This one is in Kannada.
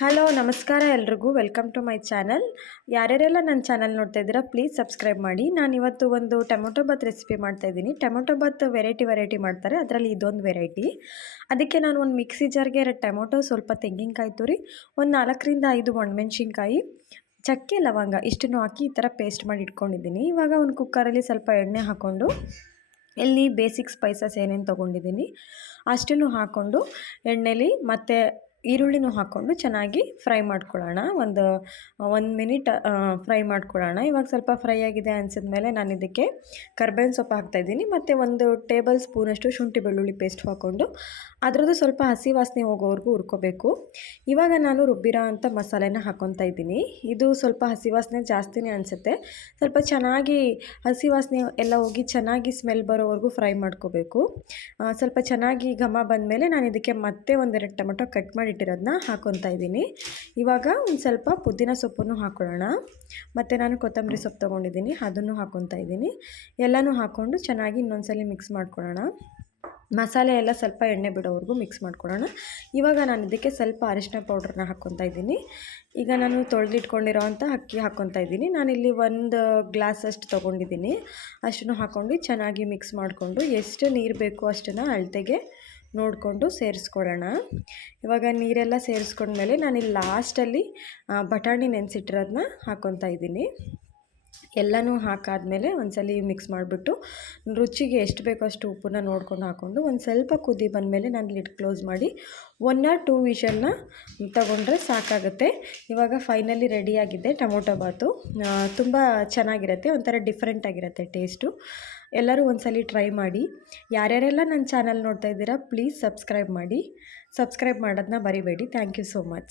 ಹಲೋ ನಮಸ್ಕಾರ ಎಲ್ರಿಗೂ ವೆಲ್ಕಮ್ ಟು ಮೈ ಚಾನಲ್. ಯಾರ್ಯಾರೆಲ್ಲ ನನ್ನ ಚಾನಲ್ ನೋಡ್ತಾ ಇದ್ದೀರಾ ಪ್ಲೀಸ್ ಸಬ್ಸ್ಕ್ರೈಬ್ ಮಾಡಿ. ನಾನಿವತ್ತು ಒಂದು ಟೊಮೊಟೊ ಬಾತ್ ರೆಸಿಪಿ ಮಾಡ್ತಾಯಿದ್ದೀನಿ. ಟೊಮೊಟೊ ಬಾತ್ ವೆರೈಟಿ ಮಾಡ್ತಾರೆ, ಅದರಲ್ಲಿ ಇದೊಂದು ವೆರೈಟಿ. ಅದಕ್ಕೆ ನಾನು ಒಂದು ಮಿಕ್ಸಿ ಜಾರ್ಗೆ 2 ಟೊಮೊಟೊ, ಸ್ವಲ್ಪ ತೆಂಗಿನಕಾಯಿ ತುರಿ, ಒಂದು 4ರಿಂದ 5 ಒಣಮೆಣ್ಸಿನ್ಕಾಯಿ, ಚಕ್ಕೆ ಲವಂಗ ಇಷ್ಟನ್ನು ಹಾಕಿ ಈ ಥರ ಪೇಸ್ಟ್ ಮಾಡಿ ಇಟ್ಕೊಂಡಿದ್ದೀನಿ. ಇವಾಗ ಒಂದು ಕುಕ್ಕರಲ್ಲಿ ಸ್ವಲ್ಪ ಎಣ್ಣೆ ಹಾಕ್ಕೊಂಡು ಇಲ್ಲಿ ಬೇಸಿಕ್ ಸ್ಪೈಸಸ್ ಏನೇನು ತೊಗೊಂಡಿದ್ದೀನಿ ಅಷ್ಟನ್ನು ಹಾಕ್ಕೊಂಡು ಎಣ್ಣೆಲಿ ಮತ್ತು ಈರುಳ್ಳಿನೂ ಹಾಕ್ಕೊಂಡು ಚೆನ್ನಾಗಿ ಫ್ರೈ ಮಾಡ್ಕೊಳ್ಳೋಣ. ಒಂದು 1 ಮಿನಿಟ್ ಫ್ರೈ ಮಾಡ್ಕೊಳ್ಳೋಣ. ಇವಾಗ ಸ್ವಲ್ಪ ಫ್ರೈ ಆಗಿದೆ ಅನಿಸಿದ್ಮೇಲೆ ನಾನು ಇದಕ್ಕೆ ಕರ್ಬೇವಿನ ಸೊಪ್ಪು ಹಾಕ್ತಾಯಿದ್ದೀನಿ ಮತ್ತು 1 ಟೇಬಲ್ ಸ್ಪೂನಷ್ಟು ಶುಂಠಿ ಬೆಳ್ಳುಳ್ಳಿ ಪೇಸ್ಟ್ ಹಾಕ್ಕೊಂಡು ಅದರದ್ದು ಸ್ವಲ್ಪ ಹಸಿ ವಾಸನೆ ಹೋಗೋವರೆಗೂ ಹುರ್ಕೋಬೇಕು. ಇವಾಗ ನಾನು ರುಬ್ಬಿರೋ ಅಂಥ ಮಸಾಲೆನ ಹಾಕ್ಕೊತಾ ಇದ್ದೀನಿ. ಇದು ಸ್ವಲ್ಪ ಹಸಿ ವಾಸನೆ ಜಾಸ್ತಿನೇ ಅನಿಸುತ್ತೆ. ಸ್ವಲ್ಪ ಚೆನ್ನಾಗಿ ಹಸಿ ವಾಸನೆ ಎಲ್ಲ ಹೋಗಿ ಚೆನ್ನಾಗಿ ಸ್ಮೆಲ್ ಬರೋವರೆಗೂ ಫ್ರೈ ಮಾಡ್ಕೋಬೇಕು. ಸ್ವಲ್ಪ ಚೆನ್ನಾಗಿ ಘಮ ಬಂದಮೇಲೆ ನಾನು ಇದಕ್ಕೆ ಮತ್ತೆ 1-2 ಟೊಮೆಟೊ ಕಟ್ ಮಾಡಿ ಇಟ್ಟಿರೋದನ್ನ ಹಾಕ್ಕೊತಾ ಇದ್ದೀನಿ. ಇವಾಗ ಒಂದು ಸ್ವಲ್ಪ ಪುದೀನ ಸೊಪ್ಪನ್ನು ಹಾಕ್ಕೊಳ್ಳೋಣ. ಮತ್ತು ನಾನು ಕೊತ್ತಂಬರಿ ಸೊಪ್ಪು ತೊಗೊಂಡಿದ್ದೀನಿ, ಅದನ್ನು ಹಾಕ್ಕೊತಾ ಇದ್ದೀನಿ. ಎಲ್ಲನೂ ಹಾಕ್ಕೊಂಡು ಚೆನ್ನಾಗಿ ಇನ್ನೊಂದ್ಸಲ ಮಿಕ್ಸ್ ಮಾಡ್ಕೊಳ್ಳೋಣ. ಮಸಾಲೆ ಎಲ್ಲ ಸ್ವಲ್ಪ ಎಣ್ಣೆ ಬಿಡೋವರೆಗೂ ಮಿಕ್ಸ್ ಮಾಡ್ಕೊಳ್ಳೋಣ. ಇವಾಗ ನಾನು ಇದಕ್ಕೆ ಸ್ವಲ್ಪ ಅರಿಶಿನ ಪೌಡ್ರನ್ನ ಹಾಕ್ಕೊತಾ ಇದ್ದೀನಿ. ಈಗ ನಾನು ತೊಳೆದಿಟ್ಕೊಂಡಿರೋ ಅಂಥ ಅಕ್ಕಿ ಹಾಕ್ಕೊತಾ ಇದ್ದೀನಿ. ನಾನಿಲ್ಲಿ 1 ಗ್ಲಾಸಷ್ಟು ತೊಗೊಂಡಿದ್ದೀನಿ. ಅಷ್ಟನ್ನು ಹಾಕ್ಕೊಂಡು ಚೆನ್ನಾಗಿ ಮಿಕ್ಸ್ ಮಾಡಿಕೊಂಡು ಎಷ್ಟು ನೀರು ಬೇಕು ಅಷ್ಟನ್ನು ಅಳತೆಗೆ ನೋಡಿಕೊಂಡು ಸೇರಿಸ್ಕೊಳ್ಳೋಣ. ಇವಾಗ ನೀರೆಲ್ಲ ಸೇರಿಸ್ಕೊಂಡ್ಮೇಲೆ ನಾನಿಲ್ಲಿ ಲಾಸ್ಟಲ್ಲಿ ಬಟಾಣಿ ನೆನೆಸಿಟ್ಟಿರೋದನ್ನ ಹಾಕ್ಕೊತಾ ಇದ್ದೀನಿ. ಎಲ್ಲನೂ ಹಾಕಾದ್ಮೇಲೆ ಒಂದ್ಸಲ ಮಿಕ್ಸ್ ಮಾಡಿಬಿಟ್ಟು ರುಚಿಗೆ ಎಷ್ಟು ಬೇಕೋ ಅಷ್ಟು ಉಪ್ಪನ್ನ ನೋಡ್ಕೊಂಡು ಹಾಕ್ಕೊಂಡು ಒಂದು ಸ್ವಲ್ಪ ಕುದಿ ಬಂದಮೇಲೆ ನಾನು ಲಿಡ್ ಕ್ಲೋಸ್ ಮಾಡಿ 1 or 2 ವಿಷಲ್ನ ತಗೊಂಡ್ರೆ ಸಾಕಾಗುತ್ತೆ. ಇವಾಗ ಫೈನಲಿ ರೆಡಿಯಾಗಿದೆ ಟೊಮೊಟೊ ಬಾತು. ತುಂಬ ಚೆನ್ನಾಗಿರುತ್ತೆ, ಒಂಥರ ಡಿಫ್ರೆಂಟಾಗಿರುತ್ತೆ ಟೇಸ್ಟು. ಎಲ್ಲರೂ ಒಂದ್ಸಲ ಟ್ರೈ ಮಾಡಿ. ಯಾರ್ಯಾರೆಲ್ಲ ನನ್ನ ಚಾನಲ್ ನೋಡ್ತಾ ಇದ್ದೀರಾ ಪ್ಲೀಸ್ ಸಬ್ಸ್ಕ್ರೈಬ್ ಮಾಡಿ. ಸಬ್ಸ್ಕ್ರೈಬ್ ಮಾಡೋದನ್ನ ಮರಿಬೇಡಿ. Thank you so much.